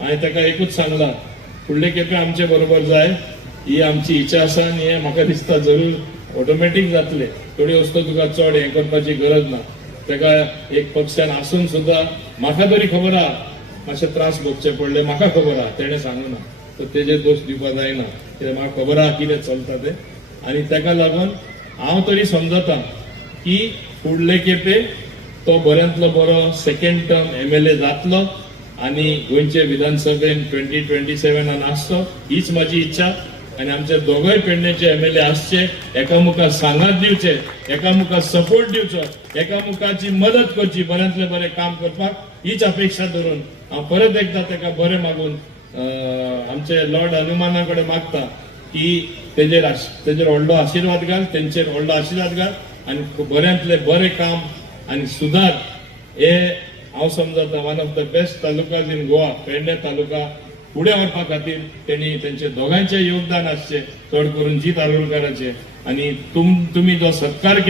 हांवें ताका एकूच सांगलां फुडले खेपे आमचे बरोबर जाय ही आमची इच्छा आसा आनी हें म्हाका दिसता जरूर ऑटोमॅटीक जातले थोडी वस्तू तुका चड हें करपाची गरज ना ताका एक पक्षान आसून सुद्दां म्हाका तरी खबर आहा मातशे त्रास भोगचे पडले म्हाका खबर आहा तेणें सांगूना तर तेजे दोश दिवपा जायना कित्याक म्हाका खबर आहा कितें चलता तें आनी ताका लागून हांव तरी समजता की फुडले खेपे तो बऱ्यांतलो बरो सेकंड टर्म MLA जातलो आनी गोंयचे विधानसभेन 2027 आसचो हीच म्हाजी इच्छा आनी आमचे दोगोय पेडणेचे MLA आसचे एकामुखार सांगात दिवचे एकामुखार सपोर्ट दिवचो एकामुखाची मदत करची बऱ्यांतले बरें काम करपाक हीच अपेक्षा धरून हांव परत एकदा ताका बरें मागून आमचे लॉर्ड हनुमाना कडेन मागता की तेजेर व्हडलो आशिर्वाद घाल तेंचेर व्हडलो आशिर्वाद घाल आनी बऱ्यांतले बरें काम आनी सुदार हे हांव समजता one of the best talukas in Goa Pedne taluka फुडें व्हरपा खातीर तेणी तेंचे दोगांचे योगदान आसचें चड करून जीत आरोलकराचे आनी तुमी जो सत्कार